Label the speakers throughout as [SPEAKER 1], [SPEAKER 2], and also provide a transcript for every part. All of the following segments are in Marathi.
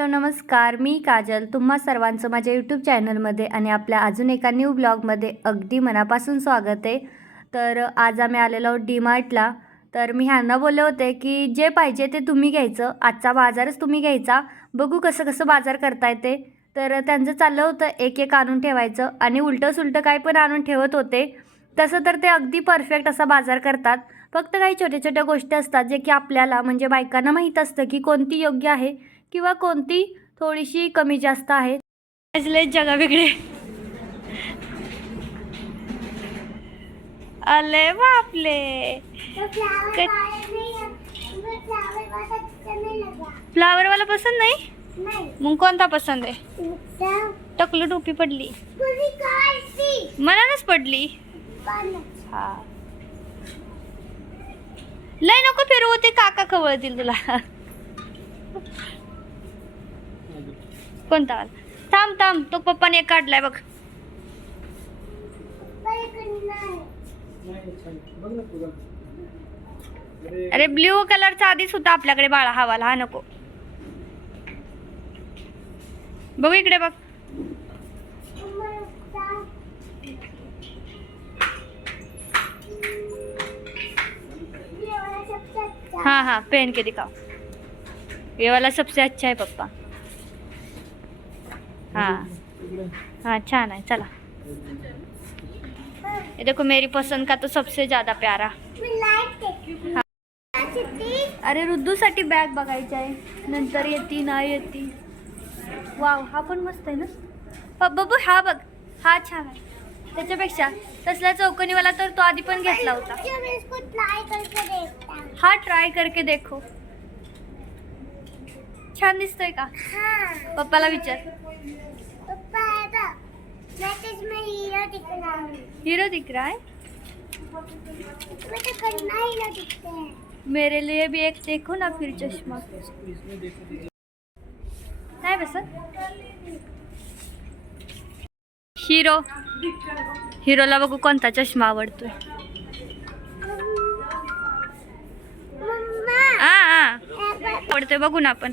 [SPEAKER 1] हॅलो नमस्कार. मी काजल. तुम्हा सर्वांचं माझ्या यूट्यूब चॅनलमध्ये आणि आपल्या अजून एका न्यू ब्लॉगमध्ये अगदी मनापासून स्वागत आहे. तर आज आम्ही आलेलो आहोत डी मार्टला तर मी ह्यांना बोलले होते की जे पाहिजे ते तुम्ही घ्यायचं. आजचा बाजारच तुम्ही घ्यायचा. बघू कसं कसं बाजार करता येते तर त्यांचं चाललं होतं एक एक आणून ठेवायचं आणि उलटं सुलटं काय पण आणून ठेवत होते. तसं तर ते अगदी परफेक्ट असा बाजार करतात. फक्त काही छोट्या छोट्या गोष्टी असतात जे की आपल्याला म्हणजे बायकांना माहीत असतं की कोणती योग्य आहे. किंवा कोणती थोडीशी कमी जास्त आहे? असले जगा वेगळे आले बापले. फ्लावर वाला पसंद नाही? मग कोणता पसंद आहे? टकलू टोपी पडली. मनानच पडली. हा. लय नको फिरवू ते काका खवळतील तुला. कोणता? वाला थांब थांब. तो पप्पाने एक काढलाय बघ. अरे ब्ल्यू कलरचा आधीच होता आपल्याकडे बाळा हवाला. हा नको. बघू इकडे बघ. हाँ हाँ. पेन के दिखाओ. ये वाला सबसे अच्छा है पप्पा. हाँ. हाँ छान आहे. चला. ये देखो मेरी पसंद का तो सबसे ज्यादा प्यारा. हाँ. अरे रुद्दूसाठी बॅग बघायची आहे. नंतर येती नाही येती. वाव हा पण मस्त आहे ना? ब- बघू हा बघ. हा छान आहे. त्याच्यापेक्षा तसला चौकनीवाला तर तो आधी पण घेतला होता. हा ट्राय करके देखो. छान दिसतोय का? पप्पाला विचार. हीरो दिख रहा है। मेरे लिए भी एक देखो ना फिर चष्मा नाही बसत हिरो हिरोला बघू कोणता चष्मा आवडतोय? आवडतोय बघू ना आपण.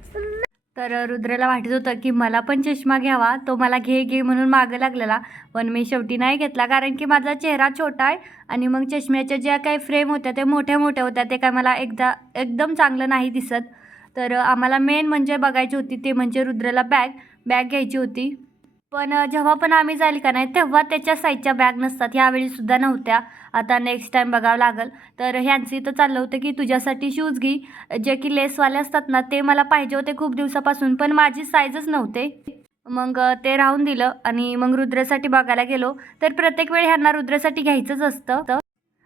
[SPEAKER 1] तर रुद्रेला वाटत होतं की मला पण चष्मा घ्यावा. तो मला घे घे म्हणून मागं लागलेला. पण मी शेवटी नाही घेतला कारण की माझा चेहरा छोटा आहे आणि मग चष्म्याच्या ज्या काही फ्रेम होत्या ते मोठ्या मोठ्या होत्या. ते काय मला एकदा एकदम चांगलं नाही दिसत. तर आम्हाला मेन म्हणजे बघायची होती ते म्हणजे रुद्रेला बॅग बॅग घ्यायची होती. पण जेव्हा पण आम्ही जाईल का नाही तेव्हा त्याच्या साईजच्या बॅग नसतात. ह्यावेळी सुद्धा नव्हत्या. आता नेक्स्ट टाईम बघावं लागेल. तर ह्यांचं इथं चाललं होतं की तुझ्यासाठी शूज घे. जे की लेसवाले असतात ना ते मला पाहिजे होते खूप दिवसापासून पण माझी साईजच नव्हते. मग ते राहून दिलं आणि मग रुद्रासाठी बघायला गेलो. तर प्रत्येक वेळी ह्यांना रुद्रासाठी घ्यायचंच असतं. तर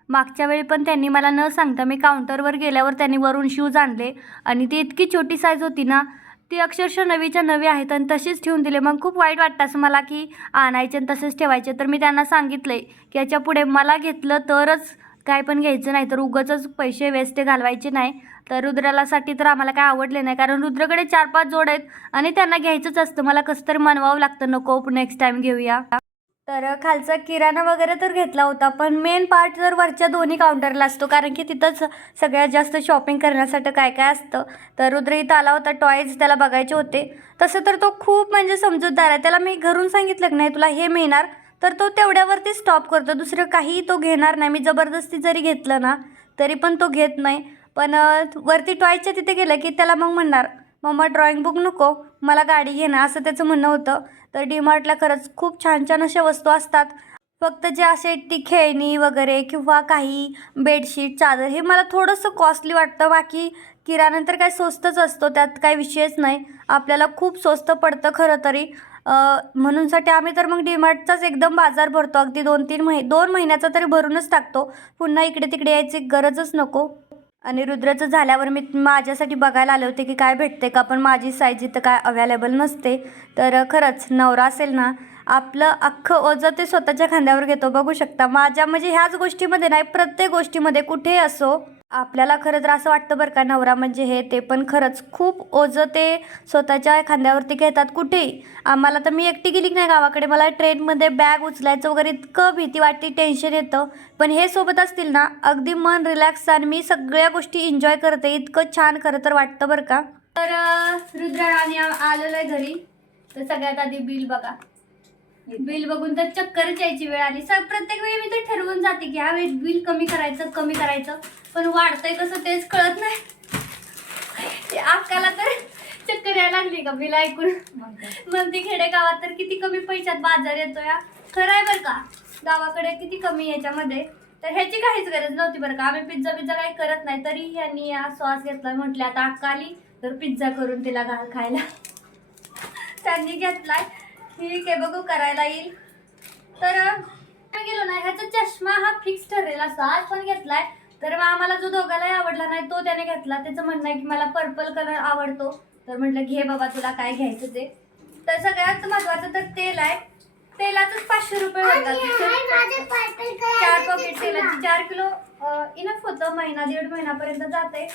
[SPEAKER 1] मागच्या वेळी पण त्यांनी मला न सांगता मी काउंटरवर गेल्यावर त्यांनी वरून शूज आणले. आणि ती इतकी छोटी साईज होती ना ती अक्षरशः नवीच्या नवी आहेत आणि तशीच ठेवून दिले. मग खूप वाईट वाटतं असं मला की आणायचे आणि तसेच ठेवायचे. तर मी त्यांना सांगितले की याच्यापुढे मला घेतलं तरच काय पण घ्यायचं नाही तर उगाचच पैसे वेस्ट घालवायचे नाही. तर रुद्रालासाठी तर आम्हाला काय आवडले नाही. कारण रुद्रकडे चार पाच जोड आहेत आणि त्यांना घ्यायचंच असतं. मला कसं तरी मनवावं लागतं. नको नेक्स्ट टाईम घेऊया. तर खालचा किराणा वगैरे तर घेतला होता पण मेन पार्ट जर वरच्या दोन्ही काउंटरला असतो कारण की तिथंच सगळ्यात जास्त शॉपिंग करण्यासाठी काय काय असतं. तर रुद्र इथं आला होता टॉयज त्याला बघायचे होते. तसं तर तो खूप म्हणजे समजूतदार आहे. त्याला मी घरून सांगितलं की नाही तुला हे मिळणार तर तो तेवढ्यावरती स्टॉप करतो. दुसरं काही तो घेणार नाही. मी जबरदस्ती जरी घेतलं ना तरी पण तो घेत नाही. पण वरती टॉयजच्या तिथे गेलं की त्याला मग म्हणणार मम्मा ड्रॉइंग बुक नको मला गाडी घेणं असं त्याचं म्हणणं होतं. तर डीमार्टला खरंच खूप छान छान अशा वस्तू असतात. फक्त जे असे ती खेळणी वगैरे किंवा काही बेडशीट चादर हे मला थोडंसं कॉस्टली वाटतं. बाकी किराणा तर काय स्वस्तच असतो त्यात काही विषयच नाही. आपल्याला खूप स्वस्त पडतं खरं तरी. म्हणूनसाठी आम्ही तर मग डीमार्टचाच एकदम बाजार भरतो. अगदी दोन तीन महि दोन महिन्याचा तरी भरूनच टाकतो. पुन्हा इकडे तिकडे यायची गरजच नको. आणि रुद्राचं झाल्यावर मी माझ्यासाठी बघायला आले होते की काय भेटते का पण माझी साईज इथं काय अवेलेबल नसते. तर खरंच नवरा असेल ना आपलं अख्खं ओझं ते स्वतःच्या खांद्यावर घेतो. बघू शकता माझ्या म्हणजे ह्याच गोष्टीमध्ये नाही प्रत्येक गोष्टीमध्ये कुठेही असो आपल्याला खरं तर असं वाटतं बरं का नवरा म्हणजे हे ते पण खरंच. खूप ओझं ते स्वतःच्या खांद्यावरती घेतात कुठेही. आम्हाला तर मी एकटी गेली की नाही गावाकडे. मला ट्रेनमध्ये बॅग उचलायचं वगैरे इतकं भीती वाटते टेन्शन येतं. पण हे सोबत असतील ना अगदी मन रिलॅक्स आणि मी सगळ्या गोष्टी एन्जॉय करते. इतकं छान खरं तर वाटतं बरं का. तर रुद्र आणि आलेलो आहे घरी. तर सगळ्यात आधी बिल बघा. बिल बघून तर चक्करच यायची वेळ आली. सग प्रत्येक वेळी मी तर ठरवून जाते की ह्यावेळी बिल कमी करायचं कमी करायचं. पण वाढतंय कसं तेच कळत नाही. ते अक्काला तर चक्कर यायला लागली का बिल ऐकून. म्हणते खेडेगावात तर किती कमी पैशात बाजार येतो या खरं आहे बरं का? गावाकडे किती कमी याच्यामध्ये? तर ह्याची काहीच गरज नव्हती बरं का. आम्ही पिझ्झा पिझ्झा काही करत नाही. तरी ह्यांनी या श्वास घेतला म्हटलं आता अक्का आली तर पिझ्झा करून तिला घाल खायला. त्यांनी घेतलाय. ठीक आहे बघू करायला येईल. तर गेलो ना ह्याचा चष्मा हा फिक्स ठरलेला असतो आज पण घेतलाय. तर मग आम्हाला जो दोघालाही आवडला नाही तो त्याने घेतला. त्याचं म्हणणं आहे की मला पर्पल कलर आवडतो. तर म्हटलं घे बाबा तुला काय घ्यायचं ते. तर सगळ्यात महत्वाचं तर तेल आहे. तेलाचंच पाचशे रुपये चार पॉकेट तेलाची चार किलो इनफ होतं. महिना दीड महिन्यापर्यंत जाते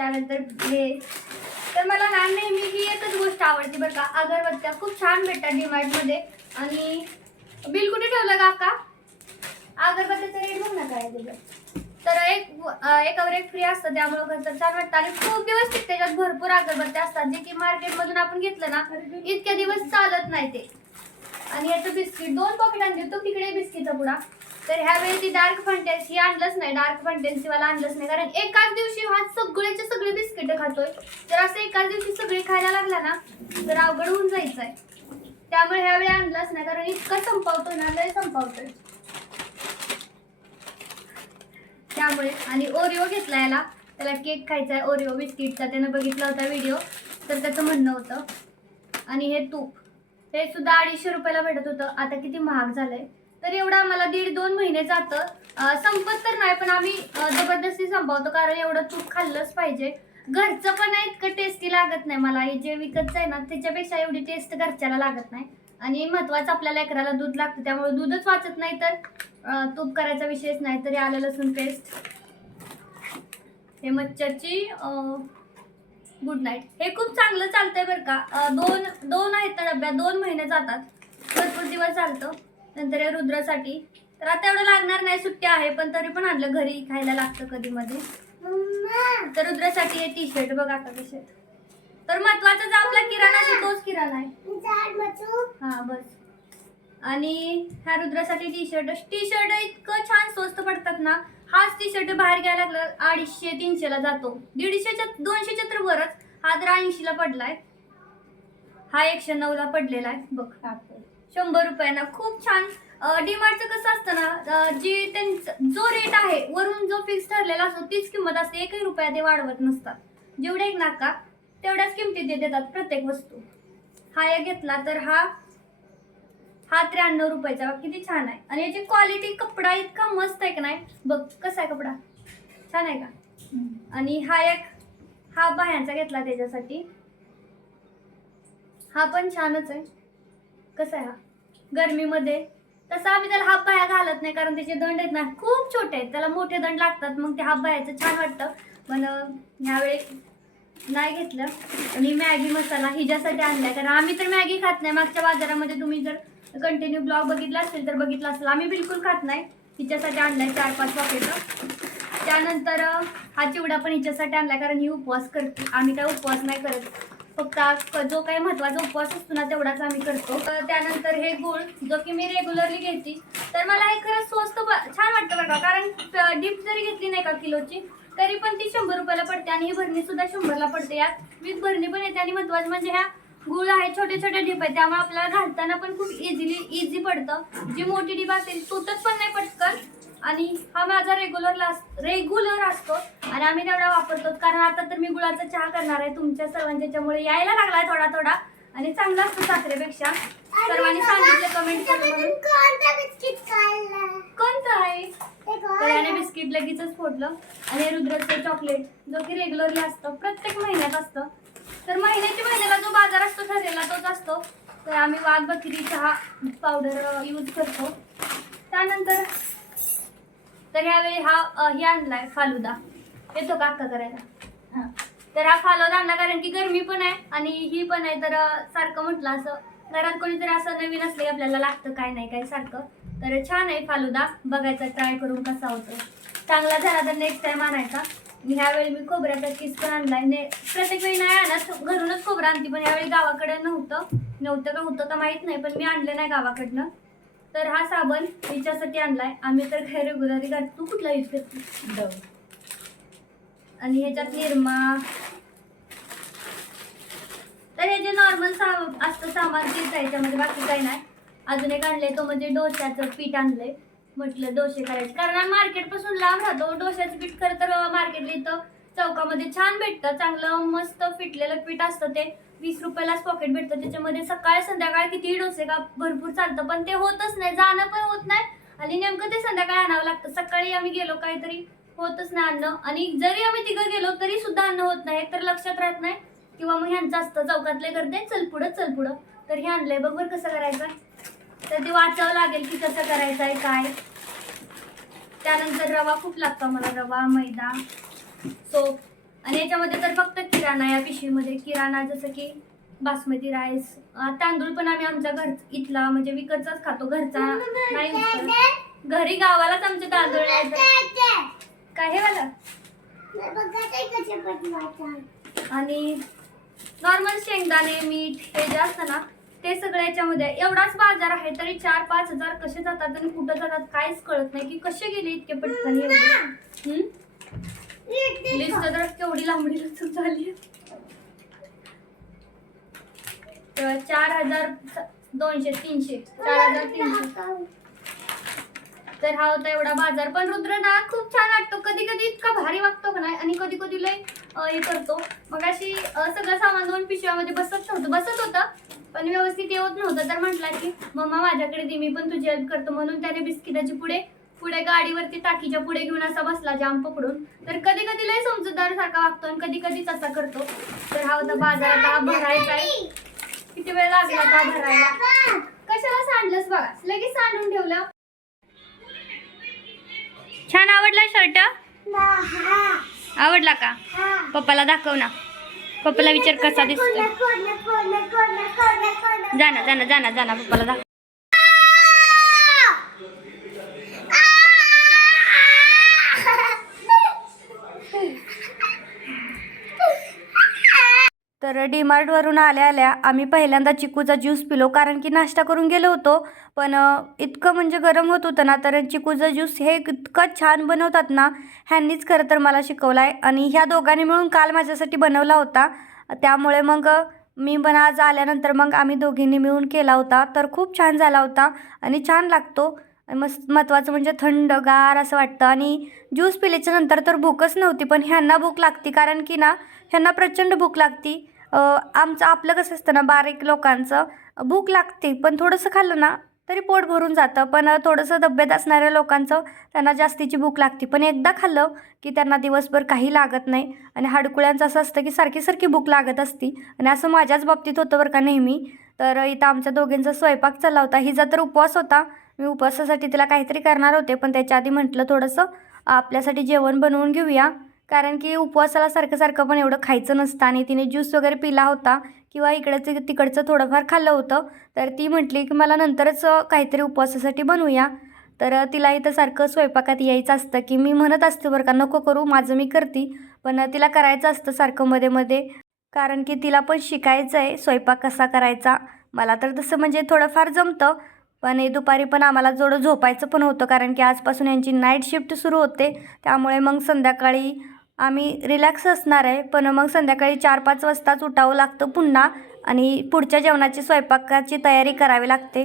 [SPEAKER 1] त्यानंतर हे. तर मला ना नेहमी ही एकच गोष्ट आवडते बरं का अगरबत्त्या. खूप छान भेटतात डिमार्टमध्ये आणि बिल कुठे ठेवलं काका? अगरबत्त्याचं रेट बघ ना काय दिलं तर एक एकावर एक फ्री असतं त्यामुळे खरं छान वाटतं. आणि खूप दिवस त्याच्यात भरपूर अगरबत्त्या असतात जे की मार्केटमधून आपण घेतलं ना इतक्या दिवस चालत नाही ते. आणि याचं बिस्किट दोन पॉकेट आणले तो तिकडे बिस्किटचा पुडा. तर ह्यावेळी ती डार्क फंटेन्सी ही आणलंच नाही. डार्क फंटेन्सी वाला आणलंच नाही. कारण एकाच दिवशी हा सगळेचे सगळे बिस्किट खातोय. तर असं एकाच दिवशी सगळे खायला लागला ना तर अवघड होऊन जायचं आहे त्यामुळे ह्यावेळी आणलंच नाही. कारण इतकं संपवतोय ना लय संपवतोय. त्यामुळे आणि ओरिओ घेतला याला. त्याला केक खायचा आहे ओरिओ बिस्किटचा त्यानं बघितला होता व्हिडिओ तर त्याचं म्हणणं होतं. आणि हे तूप. हे सुद्धा अडीचशे रुपयाला भेटत होतं. आता किती महाग झालंय. तर एवढं आम्हाला दीड दोन महिने जातं. संपत तर नाही पण आम्ही जबरदस्ती संपवतो कारण एवढं तूप खाल्लंच पाहिजे. घरचं पण आहे इतकं टेस्टी लागत नाही मला. हे जे विकतचं आहे ना त्याच्यापेक्षा एवढी टेस्ट घरच्याला लागत नाही. आणि महत्वाचं आपल्या लेकराला दूध लागतं त्यामुळे दूधच वाचत नाही तर तूप करायचा विषयच नाही तरी आलं लसूण पेस्ट हे मच्छरची गुड नाईट हे खूप चांगलं चालतंय बरं का. दोन दोन आहेत ना डब्या दोन महिने जातात. भरपूर दिवस चालतं. नंतर रुद्रासाठी. तर आता एवढं लागणार नाही सुट्ट्या आहे पण तरी पण आणलं घरी खायला लागतं कधी मध्ये तर रुद्रासाठी हे टी शर्ट बघ आता कसे तर महत्वाचं जो आपला किराणा आहे तोच किराणा आहे. हा बस. आणि ह्या रुद्रासाठी टी शर्ट टी शर्ट इतकं छान स्वस्त पडतात ना हाच टी शर्ट बाहेर घ्यायला लागलं अडीचशे तीनशेला जातो. दीडशेच्या दोनशेच्या तर वरच. हा तर ऐंशीला पडलाय. हा एकशे नऊला पडलेला आहे. बघ. शंभर रुपयांना. खूप छान. डीमार्टचं कसं असतं ना जी त्यांचं जो रेट आहे वरून जो फिक्स ठरलेला असतो तीच किंमत असते. एकही रुपया ते वाढवत नसतात. जेवढे एक नाका तेवढ्याच किमतीत ते देतात प्रत्येक वस्तू. हा एक घेतला तर हा हा त्र्याण्णव रुपयाचा किती छान आहे. आणि याची क्वालिटी कपडा इतका मस्त आहे का नाही बघ कसा आहे कपडा. छान आहे का? आणि हा एक हा बाह्यांचा घेतला त्याच्यासाठी. हा पण छानच आहे. कसा आहे हा? गरमीमध्ये. तसा आम्ही त्याला हाफ बाया घालत नाही कारण त्याचे दंड आहेत ना खूप छोटे आहेत. त्याला मोठे दंड लागतात मग ते हाफ बायाचं छान वाटतं. पण ह्यावेळी नाही घेतलं. आणि मॅगी मसाला हिच्यासाठी आणलाय कारण आम्ही तर मॅगी खात नाही. मागच्या बाजारामध्ये तुम्ही जर कंटिन्यू ब्लॉग बघितला असेल तर बघितला असेल. आम्ही बिलकुल खात नाही. हिच्यासाठी आणलाय चार पाच पॉकेट त्यानंतर हा चिवडा पण हिच्यासाठी आणलाय कारण ही उपवास करते. आम्ही काय उपवास नाही करत. फक्त आज जो काही महत्त्वाचा उपवास असतो ना तेवढाच आम्ही करतो. तर त्यानंतर हे गुळ जो की मी रेग्युलरली घेते तर मला हे खरंच स्वस्त ब- छान वाटतं बघा. कारण डीप जरी घेतली नाही का किलोची तरी पण ती शंभर रुपयाला पडते आणि ही भरणी सुद्धा शंभरला पडते यात वीज भरणी पण येते आणि महत्वाचं म्हणजे ह्या गुळ आहे छोटे छोटे डीप आहे त्यामुळे आपल्याला घालताना पण खूप इझिली इझी पडतं. जी मोठी डीप असेल तुटत पण नाही पटकन. आणि हा माझा रेग्युलर रेग्युलर असतो. आणि आम्ही तेवढा वापरतो. कारण आता तर मी गुळाचा चहा करणार आहे. तुमच्या सर्वांच्या याच्यामुळे यायला लागलाय थोडा थोडा. आणि चांगला असतो साखरेपेक्षा. सर्वांनी सांगितलं कमेंट करून कोणतं आहे? तर याने बिस्किट लगेचच फोडलं. आणि रुद्राचं चॉकलेट जो की रेग्युलरली असतं. प्रत्येक महिन्यात असतं. तर महिन्याच्या महिन्याला जो बाजार असतो ठरलेला तोच असतो. तर आम्ही वाघ बकरी चहा पावडर यूज करतो. त्यानंतर तर यावेळी हा हे आणलाय फालुदा. येतो का अक्का करायला? हां. तर हा फालुदा आणला कारण की गरमी पण आहे आणि ही पण आहे तर सारखं म्हटलं असं घरात कोणीतरी असं नवीन असलं की आपल्याला लागतं काय नाही काय सारखं. तर छान आहे फालुदा बघायचा ट्राय करून कसा होतो. चांगला झाला तर नेक्स्ट टाइम आणायचा. मी ह्यावेळी मी खोबऱ्याचा किस पण आणलाय. ने प्रत्येक वेळी नाही आणत घरूनच खोबरं आणते पण यावेळी गावाकडे नव्हतं. नव्हतं का होतं का माहीत नाही पण मी आणलं नाही गावाकडनं. तर हा साबण हिच्यासाठी आणलाय. आम्ही तर काय रेग्युलरली घालतो तू कुठला यूज करते? आणि ह्याच्यात निरमा. तर हे जे नॉर्मल सा असतं सामान तेच आहे. त्यामध्ये बाकी काही नाही. अजून एक आणलंय तो म्हणजे डोश्याचं पीठ आणलंय. म्हटलं डोसे करायचे. कारण मार्केटपासून लांब राहतो. डोश्याचं पीठ खरं तर मार्केटला इथं चौकामध्ये छान भेटतं. चांगलं मस्त फिटलेलं पीठ असतं ते. वीस रुपयालाच पॉकेट भेटतं. त्याच्यामध्ये सकाळ संध्याकाळ कितीही डोसे का भरपूर चालतं. पण ते होतच नाही. जाणं पण होत नाही. आणि नेमकं ते संध्याकाळी आणावं लागतं. सकाळी आम्ही गेलो काहीतरी होतच नाही अन्न. आणि जरी आम्ही तिघं गेलो तरी सुद्धा अन्न होत नाही. तर लक्षात राहत नाही. किंवा मग ह्यांचं असतं. चौकातले करते चल पुढं चल पुढं. तर हे आणलंय. बघ बरं कसं करायचं. तर ते वाचावं लागेल की कसं करायचं आहे काय. त्यानंतर रवा खूप लागतो मला रवा मैदा. सोप आणि याच्यामध्ये तर फक्त किराणा या पिशवीमध्ये. किराणा जसं की बासमती राईस तांदूळ पण आम्ही आमच्या घर इथला म्हणजे विकतचाच खातो. घरचा नाही. घरी गावालाच आमचे तांदूळ काय हे वाला? आणि नॉर्मल शेंगदाणे मीठ हे जे असतं ना ते सगळं याच्यामध्ये. एवढाच बाजार आहे तरी चार पाच हजार कसे जातात आणि कुठं जातात काहीच कळत नाही की कसे गेले इतके पटकन एवढे. लिस्ट तर केवढी लांबडी लचक झाली तर चार हजार दोनशे तीनशे चार हजार तीनशे. तर हा होता एवढा बाजार. पण रुद्र ना खूप छान वाटतो. कधी कधी इतका भारी वागतो का नाही? आणि कधी कधी लय हे करतो. मग अशी सगळं सामान दोन पिशव्यामध्ये बसत नव्हतं बसत होतं पण व्यवस्थित येत नव्हतं. तर म्हटला की मम्मा माझ्याकडे दे मी पण तुझी हेल्प करतो. म्हणून त्याने बिस्किटाची पुढे पुढे गाडीवरती टाकीच्या पुढे घेऊन असा बसला जाम पकडून. तर कधी कधी लय समजूतदार सारखा वागतो आणि कधी कधीच असा करतो. तर हा होता बाजारात भरायचा आहे. किती वेळ लागला का भरायला? कशाला सांडलंस बघा? लगेच सांडून ठेवलं. छान आवडला शर्ट आवडला का? पप्पाला दाखव ना. पप्पाला विचार कसा दिसतो जाना जाना जाना जाना पप्पाला दाखव. तर डीमार्टवरून आल्या आल्या आम्ही पहिल्यांदा चिकूचा ज्यूस पिलो कारण की नाश्ता करून गेलो होतो. पण इतकं म्हणजे गरम होत होतं ना तर चिकूचा ज्यूस हे इतकं छान बनवतात ना ह्यांनीच खरं तर मला शिकवलं आहे आणि ह्या दोघांनी मिळून काल माझ्यासाठी बनवला होता. त्यामुळे मग मी पण आज आल्यानंतर मग आम्ही दोघींनी मिळून केला होता. तर खूप छान झाला होता आणि छान लागतो. मस्त महत्त्वाचं म्हणजे थंडगार असं वाटतं. आणि ज्यूस पिल्याच्या नंतर तर भूकच नव्हती पण ह्यांना भूक लागती. कारण की ना ह्यांना प्रचंड भूक लागती. आमचं आपलं कसं असतं ना बारीक लोकांचं भूक लागते पण थोडंसं खाल्लं ना तरी पोट भरून जातं. पण थोडंसं तब्येत असणाऱ्या लोकांचं त्यांना जास्तीची भूक लागते. पण एकदा खाल्लं की त्यांना दिवसभर काही लागत नाही. आणि हाडकुळ्यांचं असं असतं की सारखी सारखी भूक लागत असती. आणि असं माझ्याच बाबतीत होतं बरं का नेहमी. तर इथं आमच्या दोघींचा स्वयंपाक चालला होता. हिचा तर उपवास होता. मी उपवासासाठी तिला काहीतरी करणार होते. पण त्याच्या आधी म्हटलं थोडंसं आपल्यासाठी जेवण बनवून घेऊया. कारण की उपवासाला सारखं सारखं पण एवढं खायचं नसतं आणि तिने ज्यूस वगैरे पिला होता किंवा इकडचं तिकडचं थोडंफार खाल्लं होतं तर ती म्हटली की मला नंतरच काहीतरी उपवासासाठी बनवूया. तर तिला इथं सारखं स्वयंपाकात यायचं असतं की मी म्हणत असते बरं का नको करू माझं मी करते. पण तिला करायचं असतं सारखं मध्ये मध्ये कारण की तिला पण शिकायचं आहे स्वयंपाक कसा करायचा. मला तर तसं म्हणजे थोडंफार जमतं पण हे दुपारी पण आम्हाला जोडं झोपायचं पण होतं कारण की आजपासून यांची नाईट शिफ्ट सुरू होते. त्यामुळे मग संध्याकाळी आम्ही रिलॅक्स असणार आहे. पण मग संध्याकाळी चार पाच वाजताच उठावं लागतं पुन्हा आणि पुढच्या जेवणाची स्वयंपाकाची तयारी करावी लागते.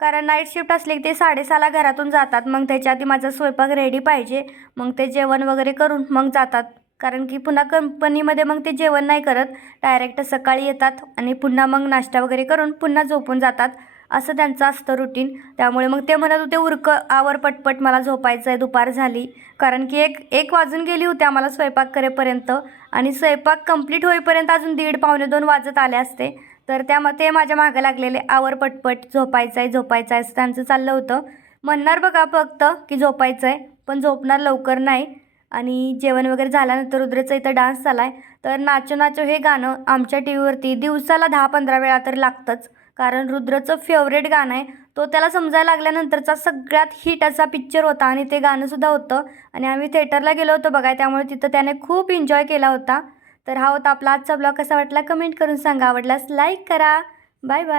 [SPEAKER 1] कारण नाईट शिफ्ट असली की ते साडेसहाला घरातून जातात. मग त्याच्या आधी माझा स्वयंपाक रेडी पाहिजे. मग ते जेवण वगैरे करून मग जातात. कारण की पुन्हा कंपनीमध्ये मग ते जेवण नाही करत. डायरेक्ट सकाळी येतात आणि पुन्हा मग नाश्ता वगैरे करून पुन्हा झोपून जातात. असं त्यांचं असतं रुटीन त्यामुळे मग ते म्हणत होते उरक आवर पटपट मला झोपायचं आहे दुपार झाली. कारण की एक एक वाजून गेली होती आम्हाला स्वयंपाक करेपर्यंत आणि स्वयंपाक कंप्लीट होईपर्यंत अजून दीड पावणे दोन वाजत आले असते. तर त्या ते माझ्या मागं लागलेले आवर पटपट झोपायचं आहे झोपायचं आहे असं त्यांचं चाललं होतं. म्हणणार बघा फक्त की झोपायचं आहे पण झोपणार लवकर नाही. आणि जेवण वगैरे झाल्यानंतर रुद्रचा इथं डान्स झाला आहे तर नाचो नाचो हे गाणं आमच्या टी व्हीवरती दिवसाला दहा पंधरा वेळा तर लागतंच. कारण रुद्रचं फेवरेट गाणं आहे. तो त्याला समजायला लागल्यानंतरचा सगळ्यात हिट असा पिक्चर होता आणि ते गाणंसुद्धा होतं. आणि आम्ही थिएटरला गेलो होतो बघाय त्यामुळे तिथं त्याने खूप एन्जॉय केला होता. तर हा होता आपला आजचा ब्लॉग कसा वाटला? कमेंट करून सांगा. आवडल्यास लाईक करा. Bye bye